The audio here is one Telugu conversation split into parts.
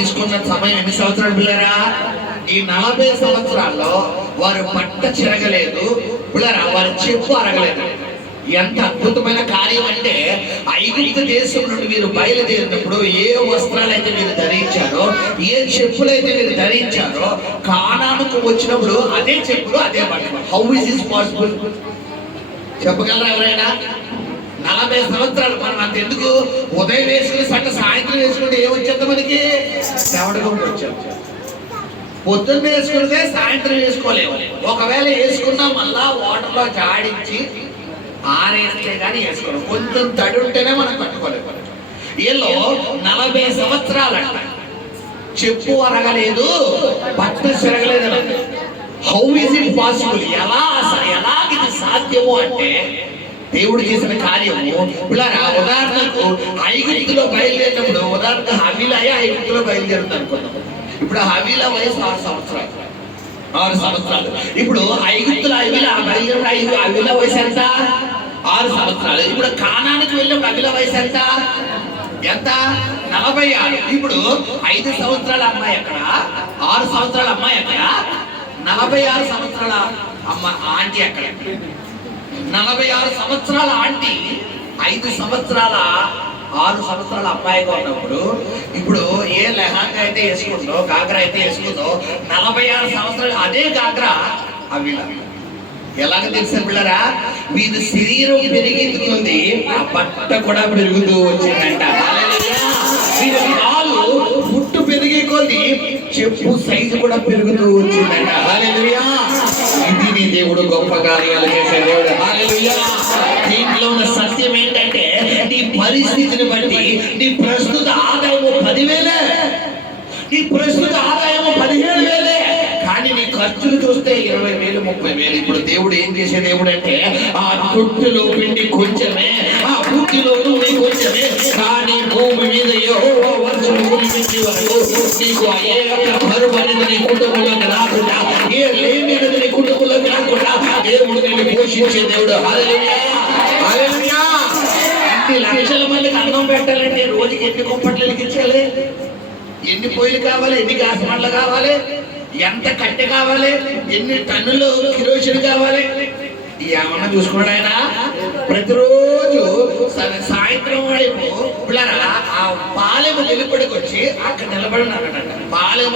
తీసుకున్న సమయం ఎన్ని సంవత్సరాలు పిల్లరా? ఈ నలభై సంవత్సరాల్లో వారు పట్ట చిరగలేదు పిల్లరా వారి చెప్పు అరగలేదు. ఎంత అద్భుతమైన కార్యం అంటే ఐగుప్తు దేశం నుండి మీరు బయలుదేరినప్పుడు ఏ వస్త్రాలు అయితే మీరు ధరించారో ఏ చెప్పులు అయితే మీరు ధరించారో కానానుకు వచ్చినప్పుడు అదే చెప్పులు అదే బట్టలు. హౌ ఇస్ ఇస్ పాసిబుల్ చెప్పగలరా ఎవరైనా? నలభై సంవత్సరాలు. మనం అంత ఎందుకు? ఉదయం వేసుకుని సట్ట సాయంత్రం వేసుకుంటే ఏమొచ్చేద్దాం మనకి? చెవడకం వచ్చాం పొద్దున్న వేసుకుంటే సాయంత్రం వేసుకోలేము. ఒకవేళ వేసుకున్నా మళ్ళా వాటర్లో జాడించి ఆరేస్తే కానీ వేసుకోలేము. కొంచెం తడి ఉంటేనే మనం కట్టుకోలేము. వీళ్ళు నలభై సంవత్సరాలంట. చెప్పు అరగలేదు బట్ట చెరగలేదు హౌ ఇస్ ఇట్ పాసిబుల్ ఎలా అసలు ఎలా ఇది సాధ్యము అంటే దేవుడు చేసిన కార్యము. పిల్లరా ఉదాహరణకు ఐగుప్తులో బయలుదేరినప్పుడు ఉదాహరణకు హవీలయ ఐగుప్తులో బయలుదేరుతుంది అనుకుందాం. ఇప్పుడు హవీల వయసు ఆరు సంవత్సరాలు. ఆరు సంవత్సరాలు. ఇప్పుడు ఐగుప్తుల అవిల బయలుదేరిన ఐదు అవిల వయసు ఎంత? ఆరు సంవత్సరాలు. ఇప్పుడు కానానికి వెళ్ళినప్పుడు అవిల వయసు ఎంత? ఎంత? నలభై ఆరు. ఇప్పుడు ఐదు సంవత్సరాల అమ్మాయి ఎక్కడ? ఆరు సంవత్సరాల అమ్మాయి ఎక్కడ? నలభై ఆరు సంవత్సరాల అమ్మ ఆంటీ ఎక్కడ? నలభై ఆరు సంవత్సరాల ఆంటీ ఐదు సంవత్సరాల ఆరు సంవత్సరాల అమ్మాయిగా ఉన్నప్పుడు ఇప్పుడు ఏ లెహంగా అయితే వేసుకుందో గాగ్రా అయితే వేసుకుందో నలభై ఆరు సంవత్సరాలు అదే గాగ్రా అవి ఎలాగ తెలుసా పిల్లరా? వీరి శరీరం పెరిగింది ఆ బట్ట కూడా పెరుగుతూ వచ్చిందంట. వీరి కాలు పుట్టు పెరిగే కొద్ది చెప్పు సైజు కూడా పెరుగుతూ వచ్చిందంట. హల్లెలూయా. నీ దేవుడు గొప్ప కార్యాలు చేసే దేవుడు దీంట్లో ఉన్న సత్యం ఏంటంటే నీ పరిస్థితిని బట్టి నీ ప్రస్తుత ఆదాయము పదివేలే. నీ ప్రస్తుత ఆదాయము పదిహేడు వేలే. కానీ నీ ఖర్చులు చూస్తే ఇరవై వేలు ముప్పై వేలు. ఇప్పుడు దేవుడు ఏం చేసే దేవుడు అంటే ఆ తొట్టులో పిండి కొంచెమే ఆ బుద్ధిలో నువ్వు కొంచెమే. కానీ భూమి మీద ఏ నీ కుటుంబంలోకి రాకుండా ఏ నీ కుటుంబంలోకి రాకుండా దేవుడు నిన్ను పోషించే దేవుడు లక్షల మందికి అన్నం పెట్టాలంటే రోజుకి ఎన్ని కుంపట్లు వెలిగించాలి ఎన్ని పొయ్యిలు కావాలి ఎన్ని గ్యాస్ మంటలు కావాలి ఎంత కట్టె కావాలి ఎన్ని టన్నులు కిరోసిన్ కావాలి ఏమన్నా చూసుకున్నాడు ఆయన. ప్రతిరోజు సాయంత్రం వైపు పిల్లరా ఆ పాలెము నిలబడికి వచ్చి అక్కడ నిలబడి అన్నాడంట.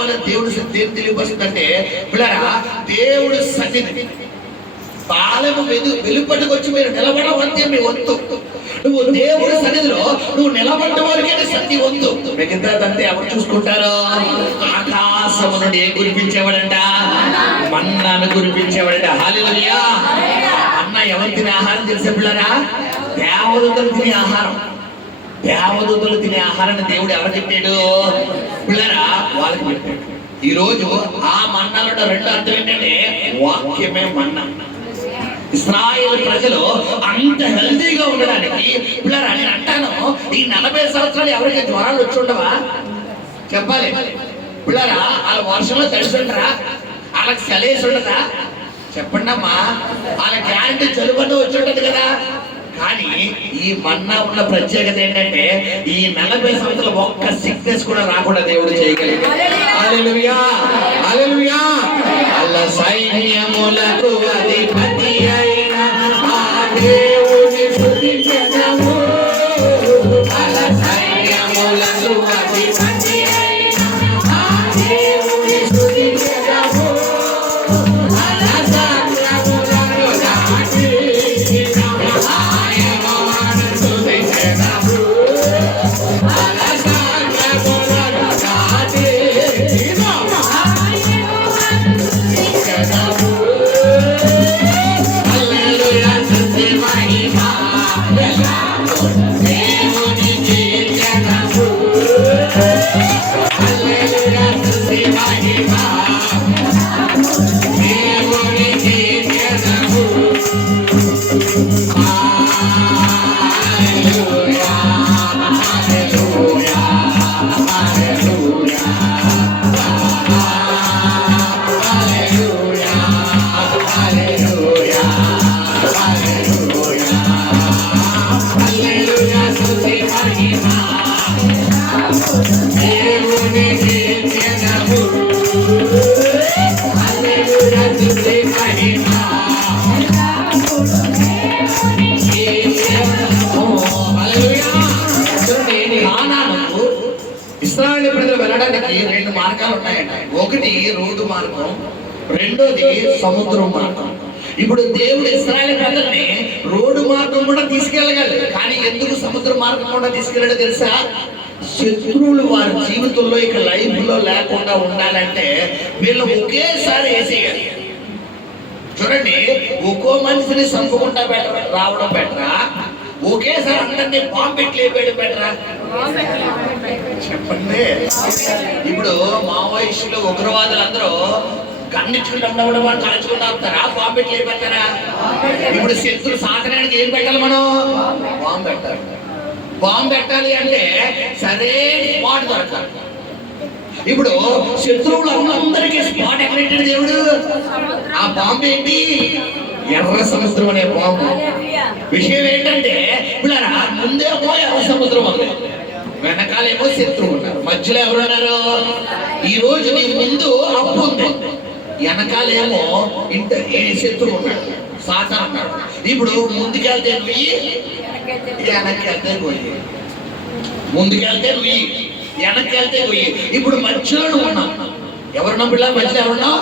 అనే దేవుడు దేని తెలియపరుస్తుందంటే పిల్లరా దేవుడు సన్నిధి. బాలము వెలు వెలుపటికి వచ్చి మీరు నిలబడవంతే మీ వంతు. నువ్వు దేవుడి సన్నిధిలో నువ్వు నిలబడ్డ వరకే సత్య సత్తి వంతు మిగతాదంతే ఎవరు చూసుకుంటారు? ఆకాశము నుండి ఏ కురిపించేవాడంట మన్నాను కురిపించేవాడంట హాలియా ఎవరు తినే ఆహారం తెలిసే పిల్లరా? దేవదూతలు తినే ఆహారం. దేవదూతలు తినే ఆహారాన్ని దేవుడు ఎవరు చెప్పాడు? పిల్లరా వాళ్ళకి పెట్టాడు ఈ రోజు ఆ మన్నాలో రెండు అర్థం ఏంటంటే వాక్యమే మన్నా. ఇస్రాయేల్ ప్రజలు అంత హెల్దీగా ఉండడానికి పిల్లరా నేను అంటాను ఈ నలభై సంవత్సరాలు ఎవరికి జ్వరాలు వచ్చి ఉండవా? చెప్పాలి. పిల్లరా వాళ్ళ వర్షంలో తడిసి ఉండరా? వాళ్ళకి చలేసి ఉండదా చెప్పండి అమ్మా వాళ్ళ గ్యారంటీ జలుబన్న వచ్చి ఉంటది కదా. కానీ ఈ మన్నా ఉన్న ప్రత్యేకత ఏంటంటే ఈ నలభై సంవత్సరాలు ఒక్క సిక్నెస్ కూడా రాకుండా దేవుడు చేయగలిగాడు. హల్లెలూయా హల్లెలూయా వెళ్ళడానికి రెండు మార్గాలు ఉన్నాయంట ఒకటి రోడ్డు మార్గం రెండోది సముద్రం మార్గం. ఇప్పుడు దేవుడు ఇస్రాయల్ ప్రజల్ని రోడ్డు మార్గం కూడా తీసుకెళ్ళగలరు కానీ ఎందుకు సముద్ర మార్గం కూడా తీసుకెళ్ళడం తెలుసా? శత్రువులు వారి జీవితంలో ఇక లైఫ్లో లేకుండా ఉండాలంటే వీళ్ళు ఒకేసారి వేసేయాలి చూడండి ఒక్కో మనిషిని చంపుకుంటా బెటర్ రావడం బెటరా? ఒకేసారి అందరినీ బాంబు పెట్టి లేపేయడం బెటరా? చెప్పండి. ఇప్పుడు మావోయిస్టులు ఉగ్రవాదులు అందరూ కన్నిచ్చుకుంటూ ఉండవడం వాళ్ళు కలుచుకుంటా వస్తారా? బాంబు పెట్టి లేపెడతారా ఇప్పుడు శత్రులు సాధనానికి ఏం పెట్టాలి మనం? బాంబు పెట్టాలి. బాంబు పెట్టాలి అంటే సరే స్పాట్ దొరకాలి. ఇప్పుడు శత్రువులు అందరికీ స్పాట్ ఎక్కడ దేవుడు? ఆ బాంబు ఏంటి? ఎర్ర సముద్రం అనే బాంబు విషయం ఏంటంటే పిల్లరా ముందేమో ఎర్ర సముద్రం ఉంది. వెనకాలేమో శత్రువు ఉన్నారు. మధ్యలో ఎవరు ఉన్నారు? ఈ రోజు నీ ముందు అప్పు ఉంది. వెనకాలేమో ఇంట శత్రువు ఉన్నాడు? సాతా అన్నాడు ఇప్పుడు ముందుకెళ్తే నువ్వు వెనక్కి పోయి ముందుకెళ్తే నువ్వు వెనక్కి వెళ్తే పోయి ఇప్పుడు మధ్యలో నువ్వు ఉన్నావు. ఎవరు పిల్ల మధ్యలో ఎవరున్నావు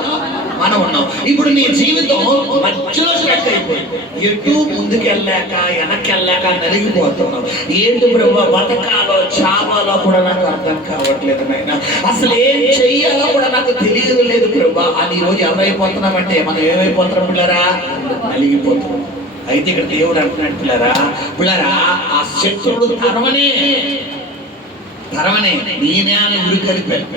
మనం ఉన్నాం. ఇప్పుడు నీ జీవితం మధ్యలో స్ట్రక్ అయిపోయింది. ఎటు ముందుకెళ్ళాక వెళ్ళాక వెనక్కి నలిగిపోతున్నావు. ఏంటి ప్రభు బతకాలో చావాలో కూడా నాకు అర్థం కావట్లేదు నాయన. అసలు ఏం చెయ్యాలో కూడా నాకు తెలియదు లేదు ప్రభు. అని ఈరోజు రోజు ఎవరైపోతున్నామంటే మనం ఏమైపోతున్నాం పిల్లరా? నలిగిపోతున్నాం. అయితే ఇక్కడ దేవుడు అంటున్నాడు పిల్లరా పిల్లరా ఆ శత్రుడు తరమనే తరమనే నేనే అని ఉరి కలిపాను.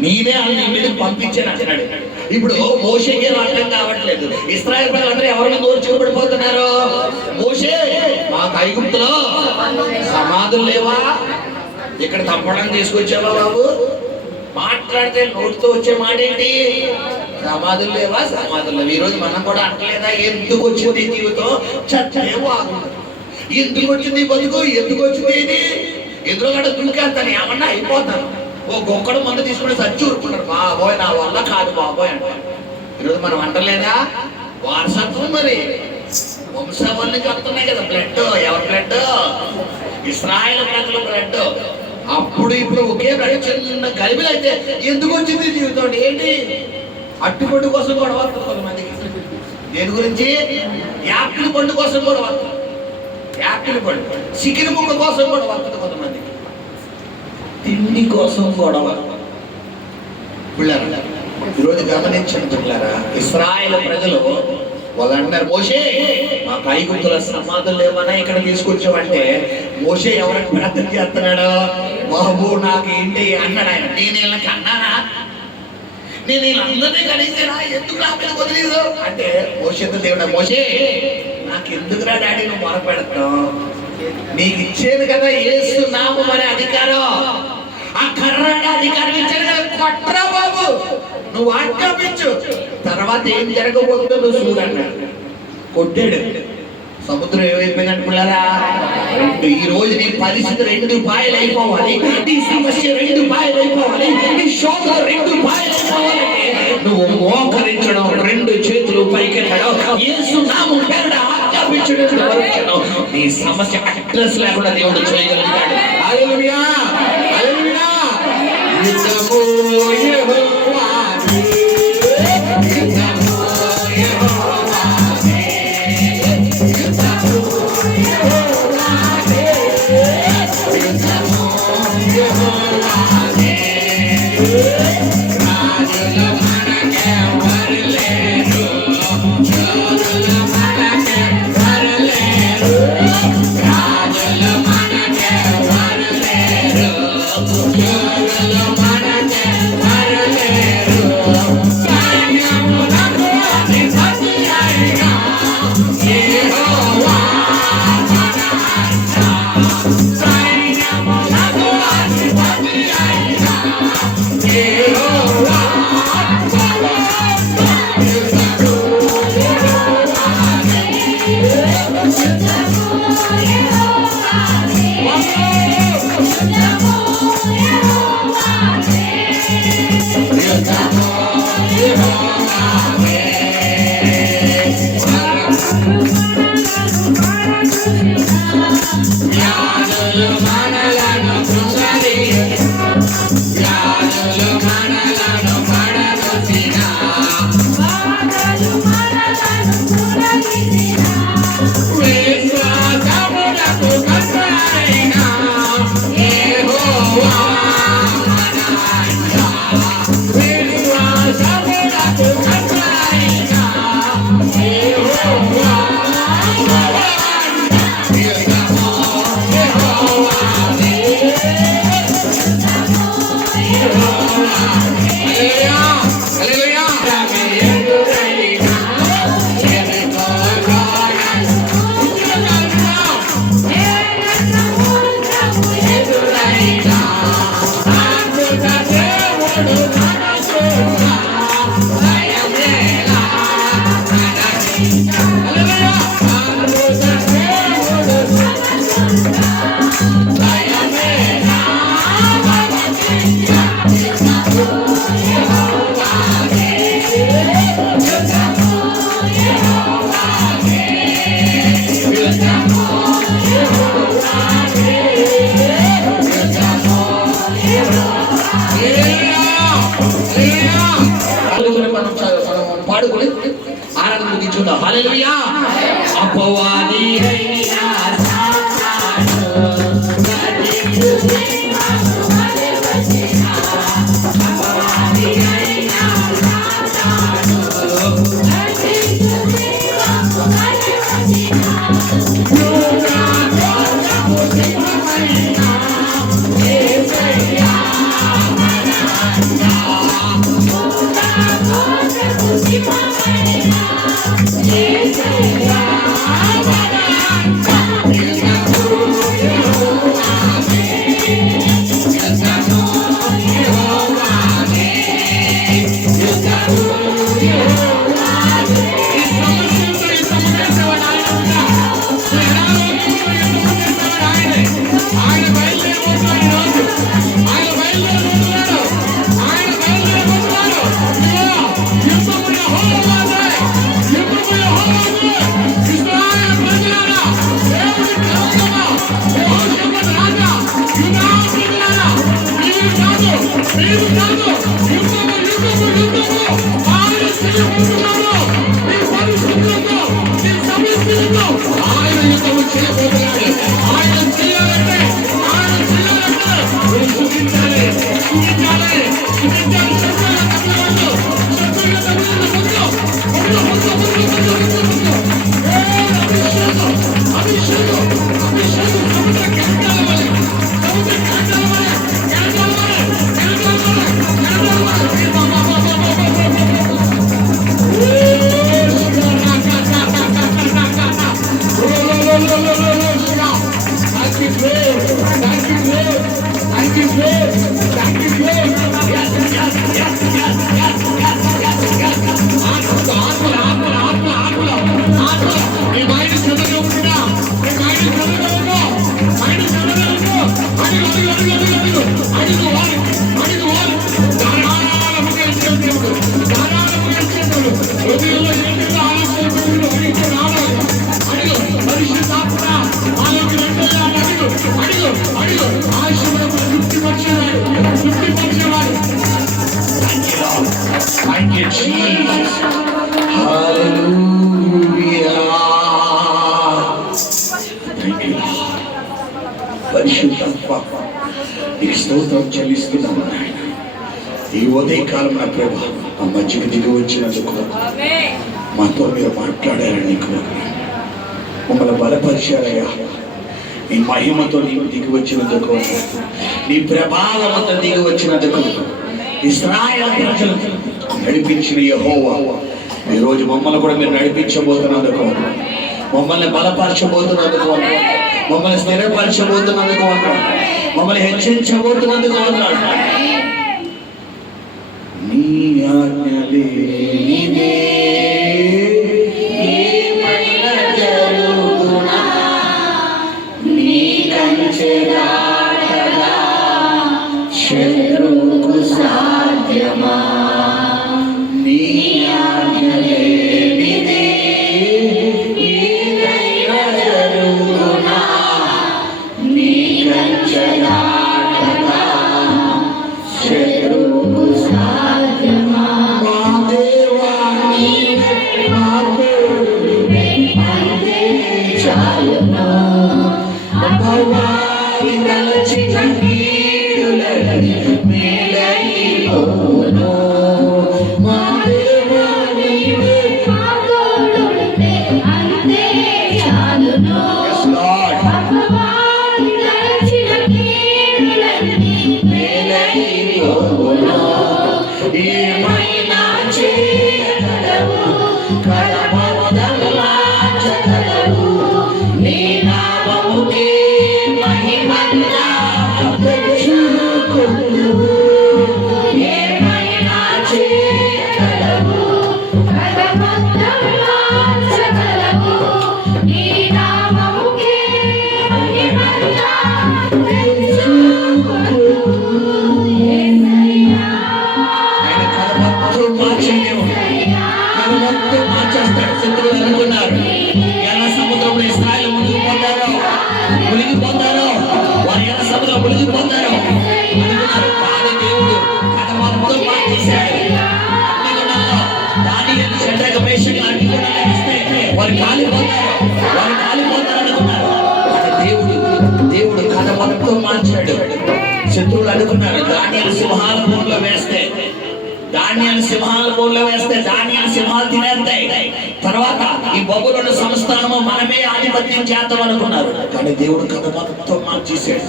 నేనే అని నీ మీద పంపించాను అంటున్నాడు. ఇప్పుడు మోషేకి అర్థం కావట్లేదు. ఇస్రాయల్ ప్రజలందరూ ఎవరిని నోరు చూపడిపోతున్నారు మోషే మాకు ఐగుప్తులో సమాధులు లేవా? ఇక్కడ తప్పడం తీసుకొచ్చావా బాబు? మాట్లాడితే నోటితో వచ్చే మాట ఏంటి సమాధులు లేవా? సమాధులు లేవు. ఈ రోజు మనం కూడా అంటలేదా? ఎందుకు వచ్చింది జీవితం? చచ్చేమో ఎందుకు వచ్చింది బతుకు? ఎందుకు వచ్చింది ఇది? ఎదురుగడ దుంకేస్తాను ఏమన్నా అయిపోతాను ఓ గొక్కడు మందు తీసుకుని సచ్చి ఊరుకుంటారు బాబోయ్ నా వల్ల కాదు బాబోయ్ అంటారు ఈరోజు మనం అంటలేదా వారసత్వం మరి. వంశం నుంచి వస్తున్నాయి కదా బ్లడ్. ఎవరి బ్లడ్? ఇస్రాయల్ ప్రజల బ్లడ్. అప్పుడు ఇప్పుడు ఒకే బ్లడ్ చిన్న గలిబిలు అయితే ఎందుకు వచ్చింది జీవితం? ఏంటి? అట్టుపండు కోసం కూడా వస్తుంది కొంతమందికి. దేని గురించి? యాపిల్ పండు కోసం కూడా వస్తుంది యాపిల్ పండు. చికెన్ ముక్క కోసం కూడా వస్తుంది కొంతమందికి. తిండి కోసం గొడవ. పిల్లలు ఈరోజు గమనించండి పిల్లరా ఇస్రాయల్ ప్రజలు వాళ్ళందరూ మోషే మా ఐగుప్తుల సమాధులు లేవనా ఇక్కడ తీసుకొచ్చామంటే మోషే ఎవరికి ప్రార్థన చేస్తున్నాడు? బాబు నాకు ఏంటి అన్నాడు ఆయన. నేను వీళ్ళకి అన్నానా నేను వీళ్ళందరినీ కలిసేనా? ఎందుకు నా మీద వదిలేదు అంటే మోషేతో దేవుడు మోషే నాకు ఎందుకురా డాడీ నువ్వు మొరపెడతావు? నీకు ఇచ్చేది కదా ఏసు నామం అనే అధికారం. ఆ కర్రగా అధికారం ఇచ్చాడు కొట్రా బాబు. నువ్వు ఆజ్ఞాపించు తర్వాత ఏం జరగబోతుందో నువ్వు చూడన్నాడు కొట్టాడు. సముద్రం ఏమైపోయిందంటే పిల్లరా రెండు ఈ రోజు నీ పరిస్థితి రెండు పాయలు అయిపోవాలి. నీ సమస్య రెండు పాయలు అయిపోవాలి. నీ శోధ రెండు పాయలు అయిపోవాలి. నువ్వు మోకరించడం రెండు చేతులు పైకెత్తడం యేసు నామం పేరున ఆజ్ఞాపించడం నీ సమస్య అడ్రస్ లేకుండా దేవుడు చేయగలుగుతాడు హల్లెలూయా! Hallelujah. స్తోత్రం చెల్లిస్తున్నాం ఈ ఉదయకాలం నా ప్రభా ఆ మధ్యకి దిగి వచ్చినందుకు మాతో మీరు మాట్లాడారని మమ్మల్ని బలపరిచారయ్యా. నీ మహిమతో నీకు దిగి వచ్చినందుకు నీ ప్రభావంతో దిగి వచ్చినందుకు ఇస్రాయల్ ప్రజలు నడిపించిన యహోవా. ఈరోజు మమ్మల్ని కూడా మీరు నడిపించబోతున్నందుకు మమ్మల్ని బలపరచబోతున్నందుకు మమ్మల్ని స్థిరపరచబోతున్నందుకు మమ్మల్ని హెచ్చరించబోతున్నందుకు అవుతున్నాడు నీ ఆజ్ఞలే. ధాన్యాలు సింహాల భూమిలో వేస్తే ధాన్యాలు సింహాల భూమిలో వేస్తే ధాన్యాలు సింహాలు తినేస్తాయి. తర్వాత ఈ బొబ్బులను సంస్థానము మనమే ఆధిపత్యం చేద్దాం అనుకున్నారు. కానీ దేవుడు కథ మొత్తం మార్చేసాడు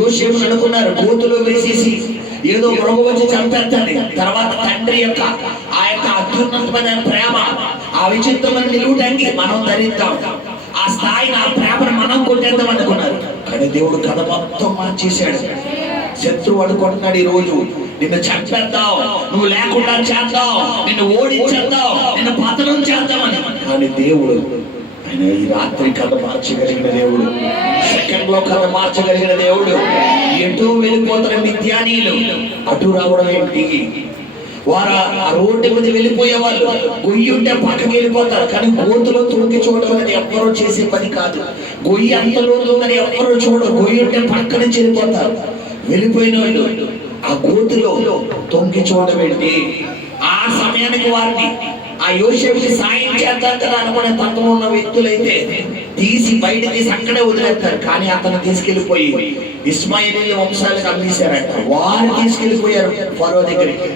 యోసేపు అనుకున్నారు గోతులో వేసేసి ఏదో ప్రభు వచ్చి చంపేస్తాడు తర్వాత తండ్రి యొక్క ఆ యొక్క అత్యున్నతమైన ప్రేమ ఆ విచిత్రమైన నిలువటానికి మనం ధరిద్దాం. ఆ స్థాయిని ఆ ప్రేమను మనం కొట్టేద్దాం అనుకున్నారు. కానీ దేవుడు కథ మొత్తం మార్చేశాడు. శత్రువు అనుకుంటున్నాడు ఈ రోజు నిన్ను చంపేద్దాం. నువ్వు లేకుండా చేద్దాం. నిన్ను ఓడించేద్దాం. నిన్ను పతనం చేద్దామని. కానీ దేవుడు ఆయన ఈ రాత్రి కథ మార్చగలిగిన దేవుడు. సెకండ్లో కథ మార్చగలిగిన దేవుడు. ఎటు వెళ్ళిపోతున్న మిథ్యానీయులు అటు రావడం ఏంటి? వారు ఆ రోడ్డు మీద వెళ్ళిపోయే వాళ్ళు గొయ్యి ఉంటే పక్కకి వెళ్ళిపోతారు. కానీ గోతులో తొంగి చూడడం అనేది ఎవ్వరూ చేసే పని కాదు. గొయ్యి అంత లోతు ఉందని ఎవ్వరూ చూడరు. గొయ్యి ఉంటే పక్క నుంచి వెళ్ళిపోతారు. వెళ్ళిపోయిన ఆ గోతులో తొంగి చూడబెట్టి ఆ సమయానికి వారిని ఆ యోసేపుకి సాయం చేద్దాం కదా అనుకునే తత్వం ఉన్న వ్యక్తులైతే తీసి బయట తీసి అక్కడే వదిలేస్తారు. కానీ అతను తీసుకెళ్ళిపోయి ఇస్మాయిలీ వంశాలకు అమ్మేశారంట. వారు తీసుకెళ్ళిపోయారు ఫరో దగ్గరికి.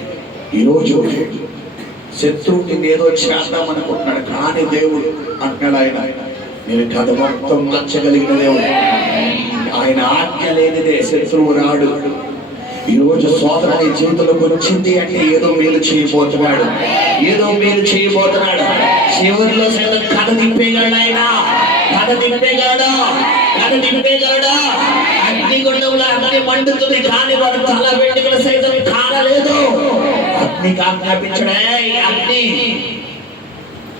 ఈ రోజు ఏదో చేద్దాం అనుకుంటున్నాడు. కానీ దేవుడు అంటున్నాడు ఆయన నేను కథ మొత్తం నచ్చగలిగిన దేవుడు. లేనిదే శత్రువు రాడు ఈరోజు రోజు సోదర నీ జీవితంలోకి వచ్చింది అంటే ఏదో మేలు చేయబోతున్నాడు. ఏదో మేలు చేయబోతున్నాడు. చివరిలో సైతం కథ తిప్పేగాడు ఆయన? కథ తిప్పేగాడు? కథ తిప్పేగాడు? అగ్నిగుండంలో అగ్ని మండుతుంది కానీ వాడు తల వెంట్రుకలు సైతం కారలేదు అగ్ని ఆజ్ఞాపించడే అగ్ని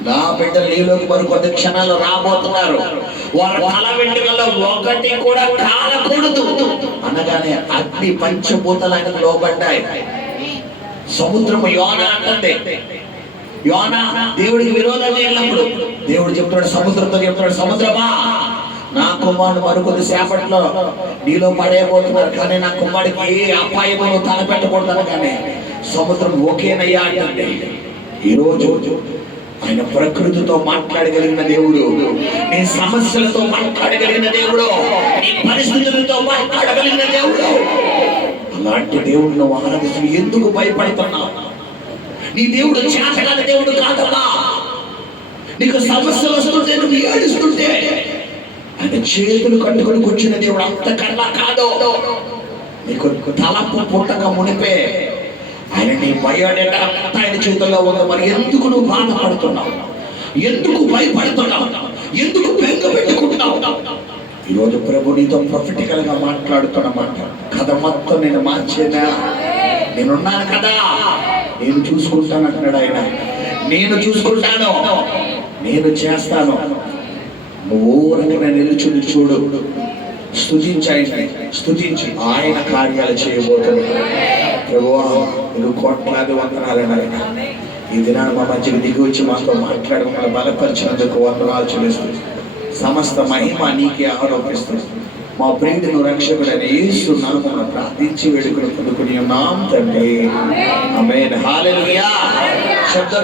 నా బిడ్డలు నీలోకి మరి కొద్ది క్షణాలు రాబోతున్నారు. వారి తల వెంట్రుకల్లో ఒకటి కూడా కాలకూడదు. అనగానే అగ్ని పంచభూతాలు ఆయనకు లోబడ్డాయి. సముద్రము యోన అంటుంది. యోన దేవుడికి విరోధంగా వెళ్ళినప్పుడు దేవుడు చెప్తున్నాడు సముద్రంతో చెప్తున్నాడు సముద్రమా? నా కుమారుడు మరికొద్ది సేపట్లో నీలో పడేయబోతున్నారు కానీ నా కుమారుడికి ఏ అపాయమో తలపెట్టకూడదు కానీ సముద్రం ఓకేనయ్యా అంటే ఈరోజు ఆయన ప్రకృతితో మాట్లాడగలిగిన దేవుడు. నీ సమస్యలతో మాట్లాడగలిగిన దేవుడు. నీ పరిస్థితులతో మాట్లాడగలిగిన దేవుడు. అలాంటి దేవుడిని నువ్వు ఎందుకు భయపడుతున్నావు? నీ దేవుడు చేతగాని దేవుడు కాదమ్మా. నీకు సమస్యలు వస్తుంటే నువ్వు ఏడుస్తుంటే ఆయన చేతులు కట్టుకొని కూర్చున్న దేవుడు అంతకన్నా కాదు నీకు తలపు పుట్టక మునిపే ఆయన నీ బయోడేటా అంతా ఆయన చేతుల్లో ఉంది మరి ఎందుకు నువ్వు బాధపడుతున్నావు? ఎందుకు భయపడుతున్నావు? ఎందుకు బెంగ పెట్టుకుంటున్నావు? ఈరోజు ప్రభు నీతో ప్రొఫిటికల్గా మాట్లాడుతున్న మాట కథ మొత్తం నేను మార్చేనా? నేనున్నాను కదా? నేను చూసుకుంటాను అంటున్నాడు ఆయన. నేను చూసుకుంటాను. నేను చేస్తాను. నువ్వు ఊరకనే నిలుచుని చూడు. స్తుతించాయి స్థుతించి ఆయన కార్యాలు చేయబోతున్నాడు ప్రభువా నువ్వు కోట్లాది వందనాలు ఆయన ఈ దినాన్ని మా మధ్యకి దిగి వచ్చి మాతో మాట్లాడి మమ్మల్ని బలపరిచినందుకు వందనాలు చెల్లిస్తుంది సమస్త మహిమ నీకే ఆరోపిస్తుంది మా ప్రియుడును రక్షకుడైన యేసు నామమున ప్రార్థించి వేడుకలు పొందుకుని ఉన్నాం తండ్రి. ఆమేన్. హల్లెలూయా. శబ్ద